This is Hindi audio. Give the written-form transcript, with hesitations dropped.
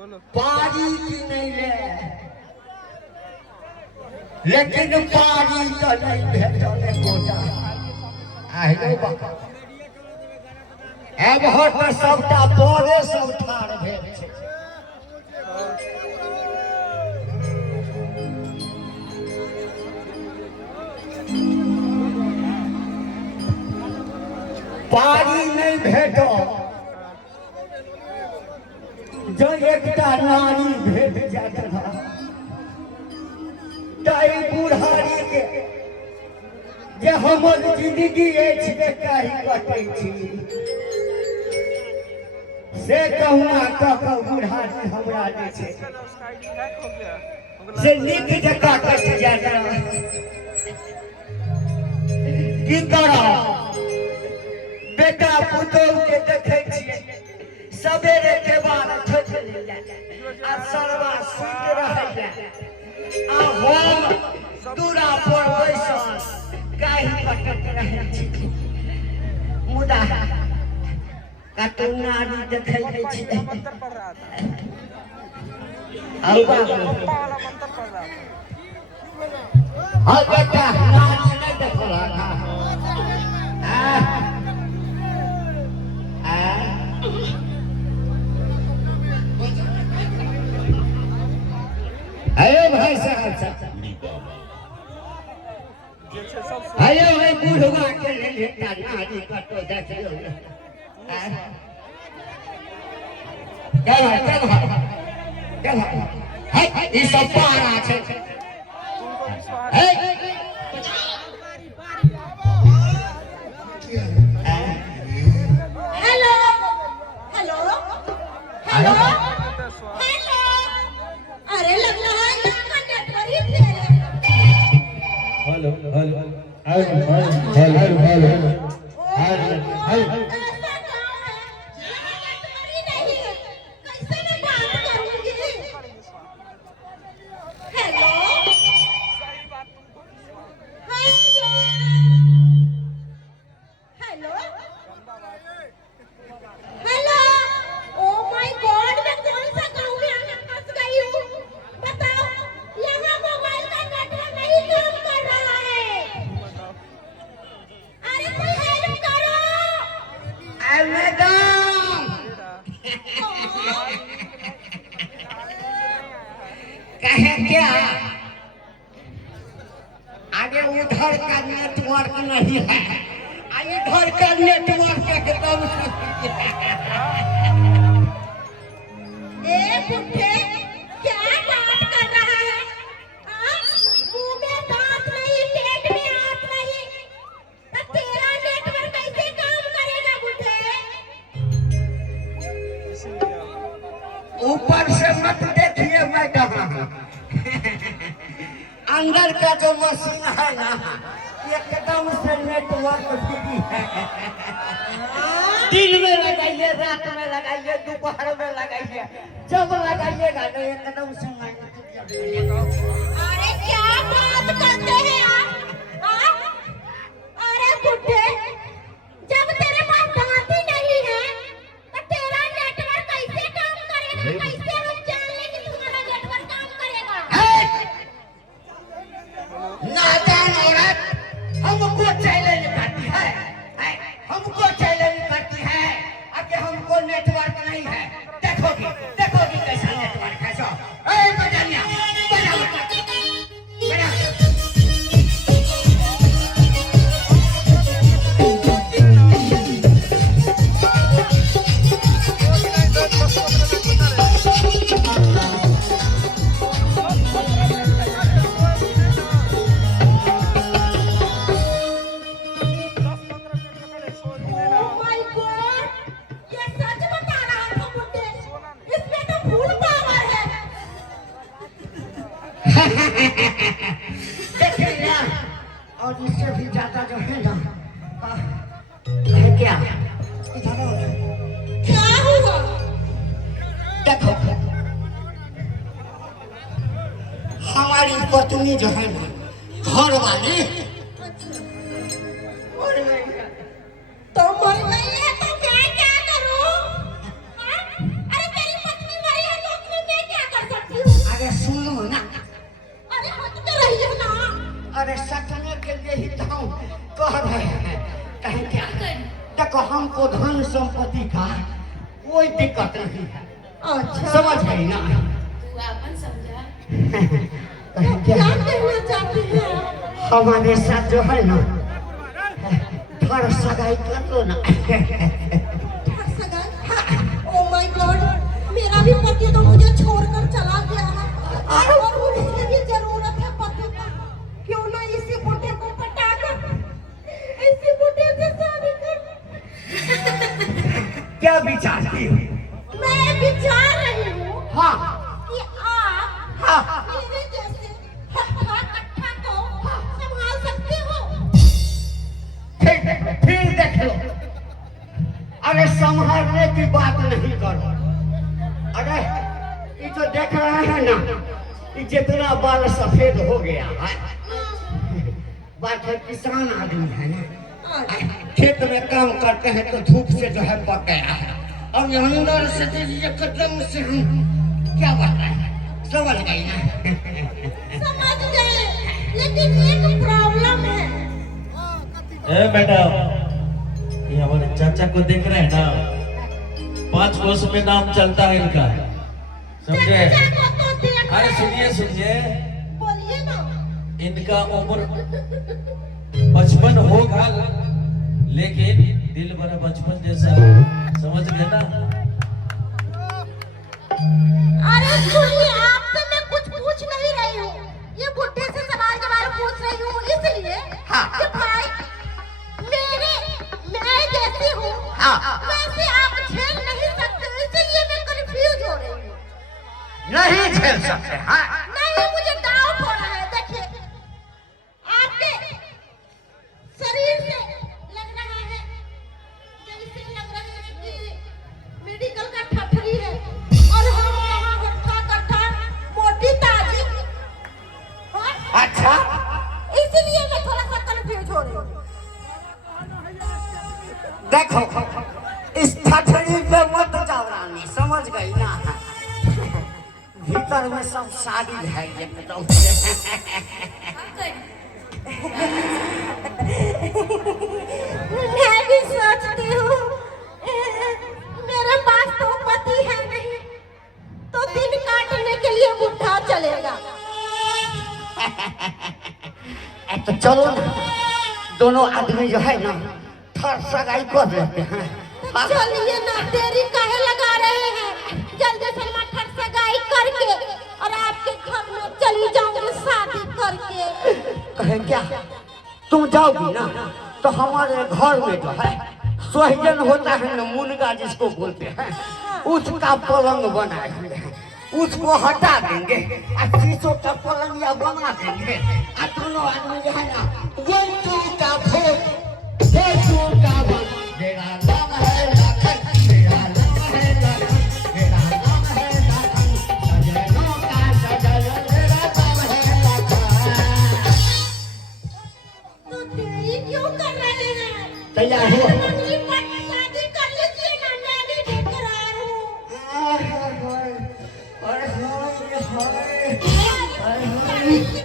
पारी की नहीं ले, लेकिन पारी तो नहीं भेटले कोटा। आहिलो बाबा अब हट सबटा बोरे सब ठाड़ भेल छै। पारी नहीं भेटो जो एकटा नारी भेट जात रहा ताई बुढ़ारी के जे हमर जिंदगी अछि जे काहे कटै छी से कहूना कह बुढ़ारी हमरा दे छै से नीक जका कट जात की करब बेटा पुतौह के देखै छियै सबेरे के बाद ठोक लेला आ सरवा सुत रहैया आ हम दूरा पर बैसल काहे कटत रहै छी मुदा कतौ नारी देखै छी मंत्र पढ़ रहा था आउ बाबू पप्पा वाला मंत्र पढ़ रहा था हां बेटा नारी नहीं देख रहा था अरे भाई साहब अरे भाई बुढ़वा के ले लेता नारी कतो देखियो क्या है ई सब पारा छै हे हेलो हेलो हेलो हेलो अरे लगला है का नेटवर्क ही फेल है। Hello hello hello hello hello hello ऐसा काम है यहाँ नेटवर्क ही नहीं है कैसे मैं बात करूंगी। Hello hello hello oh my God मैं कौन सा गांव में आके फंस गई हूँ बताओ यहाँ मोबाइल का नेटवर्क नहीं काम कर रहा है। अरे कोई हेल्प करो। मैडम कहे क्या आगे उधर का नेटवर्क नहीं है इधर का नेटवर्क एकदम ए बुड्ढे क्या बात कर रहा है मुंह में दांत नहीं पेट में हाथ नहीं तो तेरा नेटवर्क कैसे काम करेगा बुड्ढे। ऊपर से मत देखिए मैडम अंदर का जो मशीन है ना एकदम से नेटवर्क फ्री है। दिन में लगाइए रात में लगाइए दोपहर में लगाइए जब लगाइएगा तो एकदम से अरे क्या बात करते हैं आप अरे बुड्ढे जब तेरे पास दांत ही नहीं है तो तेरा नेटवर्क कैसे काम करेगा कैसे हम जान लें कि तुम्हारा नेटवर्क काम करेगा। नादान औरत हमको चैलेंज करती है हमको चैलेंज करती है कि हमको नेटवर्क नहीं है। देखोगी कैसा नेटवर्क है जो बजानिया बजाओ देखिए और इससे भी ज्यादा जो है ना क्या इधर आओ क्या हुआ देखो हमारी पत्नी जो है ना घर वाली तो मर गई है तो मैं क्या करूं अरे तेरी पत्नी मरी है तो उसमें अरे सटने के लिए ही तो हम कह रहे हैं। कहें क्या? देखो हमको धन संपत्ति का कोई दिक्कत नहीं है। अच्छा समझ गई ना? तू आपन समझा। कहें क्या क्या? कहना चाहती है? हमारे साथ जो है ना थोड़ा सगाई कर लो ना। ओह माय गॉड, मेरा भी पति तो मुझे छोड़कर चला गया है और मुझे भी जरूरत है पति का। क्यों ना इसी बुढ़े को पटाकर इसी बुढ़े से शादी कर। क्या विचारती हो? मैं विचार रही हूँ हाँ कि आप हाँ मेरे जैसे हट्टा कट्टा को संभाल सकते हो। ठीक है, फिर देख लो। अरे संभालने की बात नहीं करो। अरे ये जो देख रहे हैं ना, ये जितना बाल सफेद हो गया है, बात है किसान आदमी है ना, खेत में काम करते हैं तो धूप से जो है पक गया है। और ये अंदर से तो ये कदम से हम क्या बताएं, समझ गई ना? समझ गए, लेकिन एक प्रॉब्लम है। ए मैडम, ये हमारे चाचा को देख रहे हैं ना, 5 कोस में नाम चलता है इनका, समझे? चाचा को तो देख अरे रहे सुनिए सुनिए, बोलिए ना। इनका उम्र 55 होगा, लेकिन दिल बड़ा बचपन जैसा है, समझ गए ना? अरे सुनिए, आपसे मैं कुछ पूछ नहीं रही हूँ, ये बुढ़े से सवाल के बारे में पूछ रही हूँ इसलिए हाँ। कि भाई मैं जैसी हूँ हाँ। वैसे आप झेल नहीं सकते, इसलिए मैं कंफ्यूज हो रही हूँ। नहीं झेल सकते। हाँ नहीं, मुझे डाउट हो रहा है। देखिए, आपके शरीर से लग रहा है, जैसे लग रहा है कि मेडिकल का ठठरी है, और हम यहाँ हट्टा कट्टा मोटी ताजी। हाँ? अच्छा, इसीलिए मैं थोड़ा सा कंफ्यूज हो रही हूँ। देखो इस ठठरी पे मत जाओ रानी, समझ गई ना? भीतर में सब शादी है एकदम। मैं भी सोचती हूँ, मेरे पास तो पति है नहीं, तो दिन काटने के लिए बुढ़ा चलेगा। तो चलो ना, दोनों आदमी जो है ना थर सगाई कर लेते हैं। तो चलिए ना, देरी काहे लगा रहे हैं? जल्दी से मटर सगाई करके और आपके घर में चली जाऊंगी शादी करके। कहें क्या? तुम जाओगी ना तो हमारे घर में जो है सोहजन होता है ना, मुनगा जिसको बोलते हैं, उसका पलंग बनाए हुए हैं, उसको हटा देंगे और शीशों का पलंग या बना देंगे। और दोनों आदमी जो है ना वन टू का भोग, मेरा नाम है लखन, मेरा नाम है लखन, मेरा नाम है लखन, सजनों का सजन, मेरा नाम है लखन। तो देरी क्यों कर रहे हैं? तैयार हो? मंगली पर शादी कर लीजिए ना, मैं भी बेकरार हूँ। हाय हाय हाय हाय हाय हाय हाय।